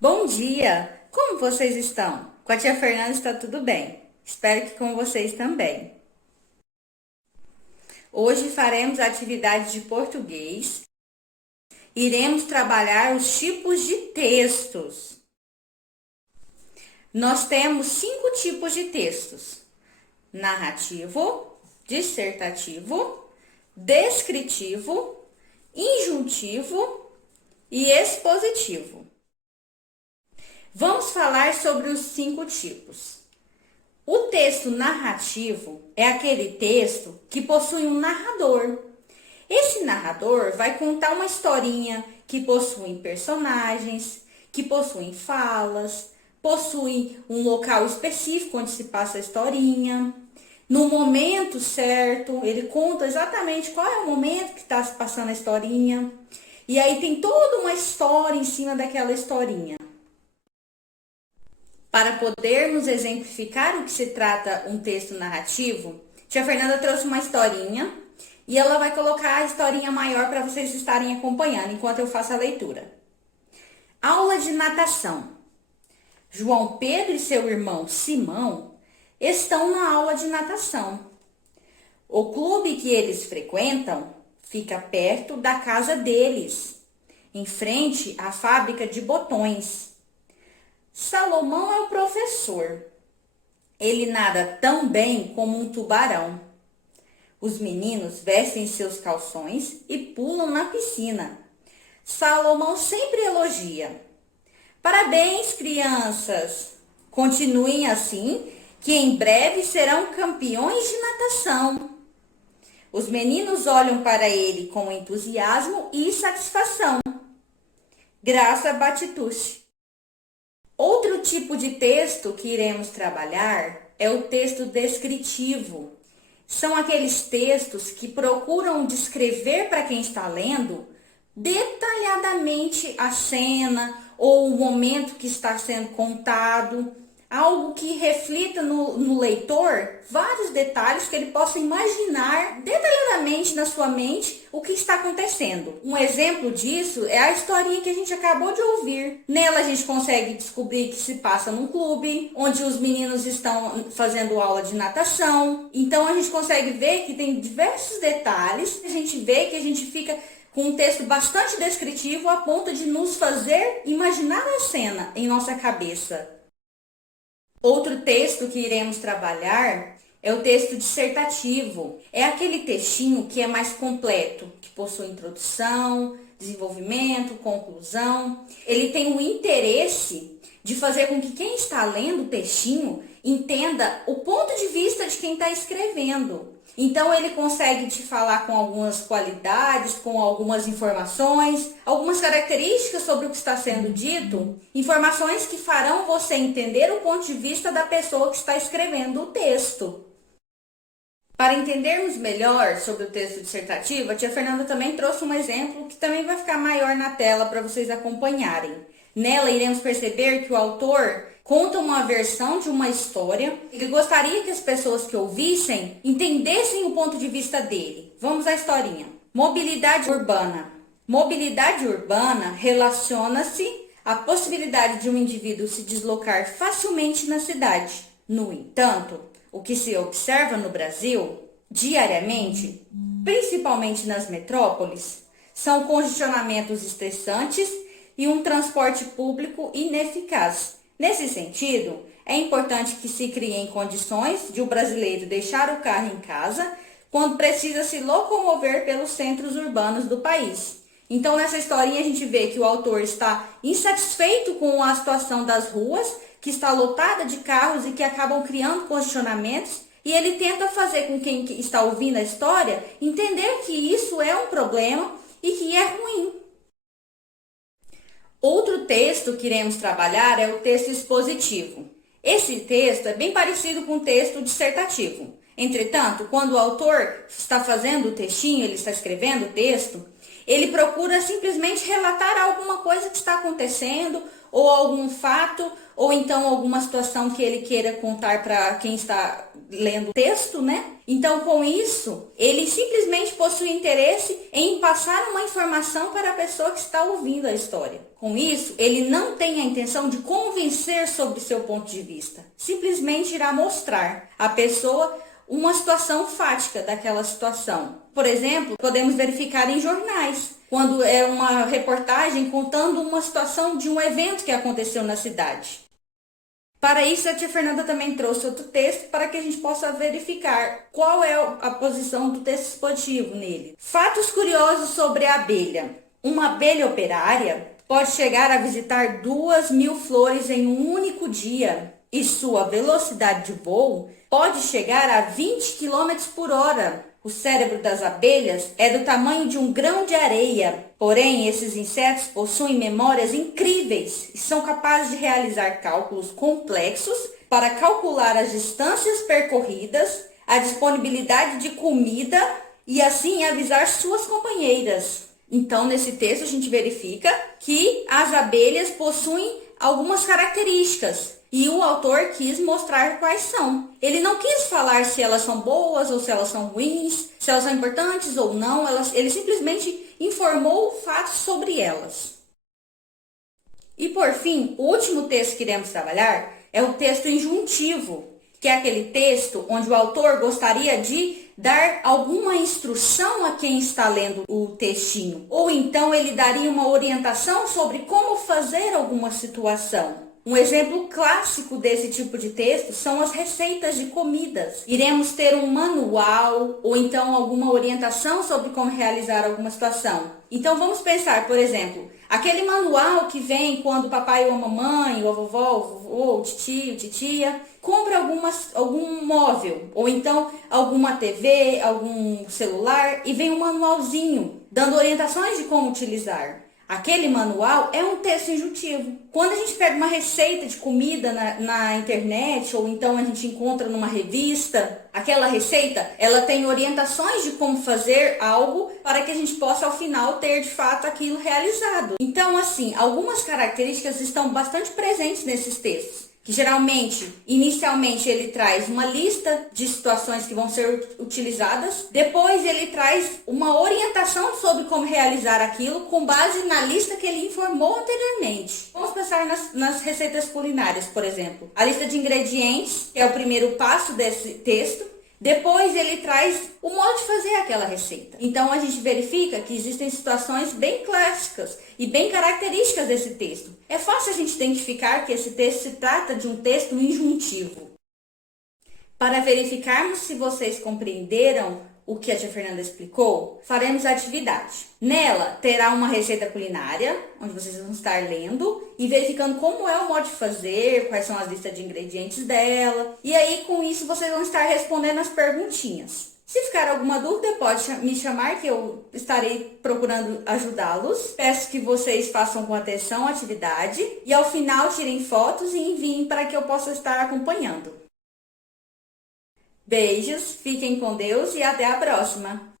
Bom dia! Como vocês estão? Com a tia Fernanda está tudo bem. Espero que com vocês também. Hoje faremos atividade de português. Iremos trabalhar os tipos de textos. Nós temos 5 tipos de textos: narrativo, dissertativo, descritivo, injuntivo e expositivo. Vamos falar sobre os 5 tipos. O texto narrativo é aquele texto que possui um narrador. Esse narrador vai contar uma historinha que possui personagens, que possuem falas, possui um local específico onde se passa a historinha. No momento certo, ele conta exatamente qual é o momento que está se passando a historinha. E aí tem toda uma história em cima daquela historinha. Para podermos exemplificar o que se trata um texto narrativo, tia Fernanda trouxe uma historinha e ela vai colocar a historinha maior para vocês estarem acompanhando enquanto eu faço a leitura. Aula de natação. João Pedro e seu irmão Simão estão na aula de natação. O clube que eles frequentam fica perto da casa deles, em frente à fábrica de botões. Salomão é o professor. Ele nada tão bem como um tubarão. Os meninos vestem seus calções e pulam na piscina. Salomão sempre elogia. Parabéns, crianças! Continuem assim, que em breve serão campeões de natação. Os meninos olham para ele com entusiasmo e satisfação. Graça Batitucci. Outro tipo de texto que iremos trabalhar é o texto descritivo. São aqueles textos que procuram descrever para quem está lendo detalhadamente a cena ou o momento que está sendo contado, algo que reflita no leitor vários detalhes que ele possa imaginar detalhadamente na sua mente o que está acontecendo. Um exemplo disso é a historinha que a gente acabou de ouvir. Nela a gente consegue descobrir que se passa num clube, onde os meninos estão fazendo aula de natação. Então a gente consegue ver que tem diversos detalhes, a gente vê que a gente fica com um texto bastante descritivo a ponto de nos fazer imaginar a cena em nossa cabeça. Outro texto que iremos trabalhar é o texto dissertativo. É aquele textinho que é mais completo, que possui introdução, desenvolvimento, conclusão. Ele tem o interesse de fazer com que quem está lendo o textinho entenda o ponto de vista de quem está escrevendo. Então ele consegue te falar com algumas qualidades, com algumas informações, algumas características sobre o que está sendo dito, informações que farão você entender o ponto de vista da pessoa que está escrevendo o texto. Para entendermos melhor sobre o texto dissertativo, a tia Fernanda também trouxe um exemplo que também vai ficar maior na tela para vocês acompanharem. Nela iremos perceber que o autor conta uma versão de uma história. Ele gostaria que as pessoas que ouvissem entendessem o ponto de vista dele. Vamos à historinha. Mobilidade urbana. Mobilidade urbana relaciona-se à possibilidade de um indivíduo se deslocar facilmente na cidade. No entanto, o que se observa no Brasil diariamente, principalmente nas metrópoles, são congestionamentos estressantes e um transporte público ineficaz. Nesse sentido, é importante que se criem condições de o brasileiro deixar o carro em casa quando precisa se locomover pelos centros urbanos do país. Então, nessa historinha, a gente vê que o autor está insatisfeito com a situação das ruas, que está lotada de carros e que acabam criando congestionamentos, e ele tenta fazer com quem está ouvindo a história entender que isso é um problema e que é ruim. Outro texto que iremos trabalhar é o texto expositivo. Esse texto é bem parecido com o texto dissertativo. Entretanto, quando o autor está fazendo o textinho, ele está escrevendo o texto, ele procura simplesmente relatar alguma coisa que está acontecendo, ou algum fato, ou então alguma situação que ele queira contar para quem está lendo o texto, né? Então, com isso, ele simplesmente possui interesse em passar uma informação para a pessoa que está ouvindo a história. Com isso, ele não tem a intenção de convencer sobre seu ponto de vista. Simplesmente irá mostrar à pessoa uma situação fática daquela situação. Por exemplo, podemos verificar em jornais, quando é uma reportagem contando uma situação de um evento que aconteceu na cidade. Para isso, a tia Fernanda também trouxe outro texto para que a gente possa verificar qual é a posição do texto expositivo nele. Fatos curiosos sobre a abelha. Uma abelha operária pode chegar a visitar 2.000 flores em um único dia e sua velocidade de voo pode chegar a 20 km por hora. O cérebro das abelhas é do tamanho de um grão de areia. Porém, esses insetos possuem memórias incríveis e são capazes de realizar cálculos complexos para calcular as distâncias percorridas, a disponibilidade de comida e assim avisar suas companheiras. Então, nesse texto, a gente verifica que as abelhas possuem algumas características. E o autor quis mostrar quais são. Ele não quis falar se elas são boas ou se elas são ruins, se elas são importantes ou não. Ele simplesmente informou fatos sobre elas. E por fim, o último texto que iremos trabalhar é o texto injuntivo, que é aquele texto onde o autor gostaria de dar alguma instrução a quem está lendo o textinho. Ou então ele daria uma orientação sobre como fazer alguma situação. Um exemplo clássico desse tipo de texto são as receitas de comidas. Iremos ter um manual ou então alguma orientação sobre como realizar alguma situação. Então vamos pensar, por exemplo, aquele manual que vem quando o papai ou a mamãe, ou a vovó, o vovô, o tio, titia, compra algum móvel, ou então alguma TV, algum celular, e vem um manualzinho dando orientações de como utilizar. Aquele manual é um texto injuntivo. Quando a gente pega uma receita de comida na internet, ou então a gente encontra numa revista, aquela receita, ela tem orientações de como fazer algo para que a gente possa, ao final, ter de fato aquilo realizado. Então, assim, algumas características estão bastante presentes nesses textos. Que geralmente, inicialmente, ele traz uma lista de situações que vão ser utilizadas. Depois, ele traz uma orientação sobre como realizar aquilo com base na lista que ele informou anteriormente. Vamos pensar nas receitas culinárias, por exemplo. A lista de ingredientes, que é o primeiro passo desse texto. Depois ele traz o modo de fazer aquela receita. Então a gente verifica que existem situações bem clássicas e bem características desse texto. É fácil a gente identificar que esse texto se trata de um texto injuntivo. Para verificarmos se vocês compreenderam o que a tia Fernanda explicou, faremos a atividade. Nela terá uma receita culinária, onde vocês vão estar lendo e verificando como é o modo de fazer, quais são as listas de ingredientes dela. E aí, com isso, vocês vão estar respondendo as perguntinhas. Se ficar alguma dúvida, pode me chamar que eu estarei procurando ajudá-los. Peço que vocês façam com atenção a atividade e ao final tirem fotos e enviem para que eu possa estar acompanhando. Beijos, fiquem com Deus e até a próxima!